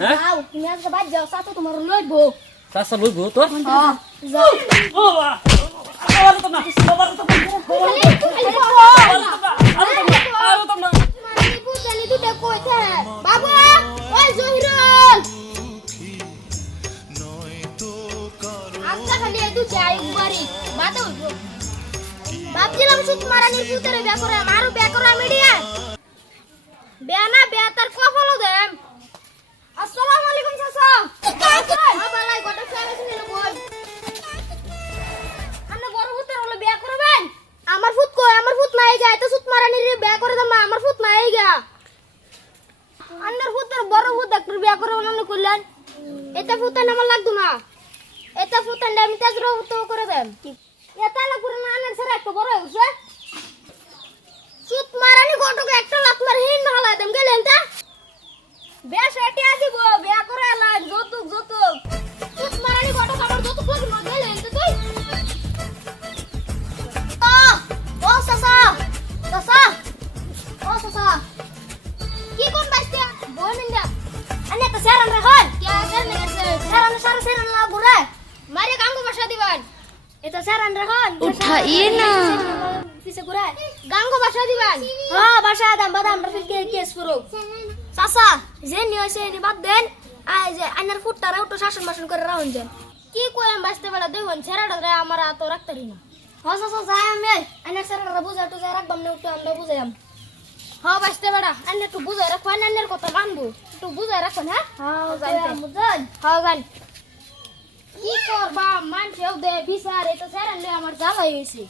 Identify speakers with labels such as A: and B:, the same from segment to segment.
A: হ্যাঁ
B: যাও তুমি আজকে বাদ যাও সাথে তোমার লইবো
A: চাষা লইব তোর
B: হ্যাঁ যাও
A: ও বাবা আবার তো না আবার তো না আবার তো না
B: মানি বুঝানি দুটা কইতে বাবা ওই জহিরুল আচ্ছা খালি এই দুটা একবারই হইবো ভাবছিলাম সুত মারানি পুতরে বিয়া করে আমারও বিয়া করে মিডিয়া বিয়া না আমার ফুট কই আমার ফুট নাই গা এটা সুত মারানি বিয়া করে দাম আমার ফুট নাই গা আন্নার ফুটের বড় ফুট ডাক্তার বিয়া করে করলেন এটা ফুটেন আমার লাগতো না এটা ফুটেন করে দেন এটা না একটা বড় হয়েছে সুত মারানি গটকে একটা লাত মার হিন আনে তো সারান রে হল কে সারান রে সারান সারান সারান লা গুরে মারে গাঙ্গু বাসা দিবান এটা সারান রে হল
C: উঠাইয়ে না।
B: পিছে গুরে গাঙ্গু বাসা দিবান হ্যাঁ বাসা দাম বাদাম রফিক কে কেস করো সাসা যে নিয়সে নি বাদ দেন। আই যে আইনার ফুটটা রাউটো শাসন বাসন করে রাউন দেন কি কইম বাসতে বেলা দেখুন ছেড়াটা রে আমার আতো রাখতে না। হ্যাঁ সাসা যাই আমি। আইনার ছেড়াটা বুঝা তো যাই রাখবাম না একটু আমরা বুঝাইম হ্যাঁ বাসতে বেড়া আইনে একটু বুঝাই রাখো আইনের মানবো একটু বুঝাই রাখুন হ্যাঁ হ্যাঁ জান বুঝান হ্যাঁ জান কি করবা মানুষেও দে বিচার এটা ছেড়ালে আমার জ্বালা হয়েছে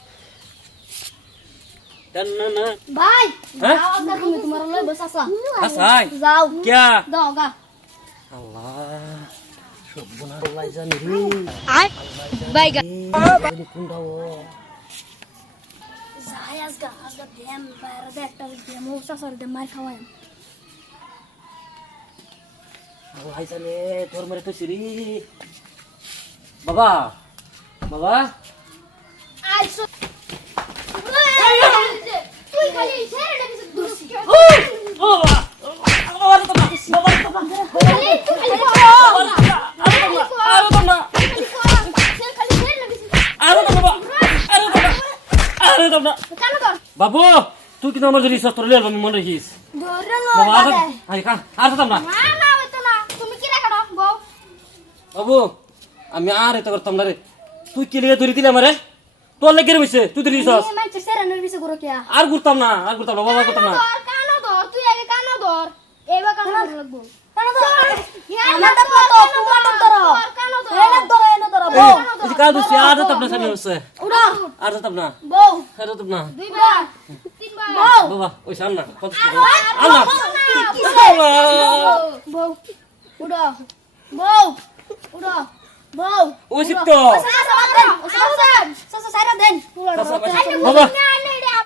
B: ভাই
A: হ্যাঁ?
B: যাও তুমি তোমার লই বসাসা
A: হাসাই
B: যাও
A: क्या
B: দাও গা
A: আল্লাহ সব গুনার লাই জানি রে
C: বাইগা
A: এই কোনটা ও
B: যাই আজকে আজকে দেম বাইরে একটা দেম ও সাসার দেম মার খাওয়াই
A: লাই জানে তোর মরে তো সিরি বাবা বাবা বাবা
B: তুই
A: কিন্তু আমার যদি সত্তর লিয়ে আমি মনে রাখিস বাবা আর আরে না বাবু আমি আর এটা করতাম না রে। তুই কি লিয়ে ধরি দিলে আমারে? তোর লেগে রইছে তুই
B: করো কিয়া।
A: আর ঘুরতাম না আর ঘুরতাম না বাবা করতাম না।
B: ধর কানো ধর তুই আগে কানো ধর। এইবার কানো ধর লাগবো। কানো ধর। আমার তো তো তোমার ধর কানো ধর। এনে ধর এনে ধর। বউ
A: তুই কাজ দিছি আর যেতাম না সামনে হচ্ছে
B: উড়ো
A: আর যেতাম না।
B: বউ।
A: আর যেতাম না।
B: দুইবার। তিনবার। বউ।
A: বাবা ওই কত আল্লাহ।
B: বউ উড়ো বউ। উড়ো বউ সাসা সাসা সারা দেন
A: বাবা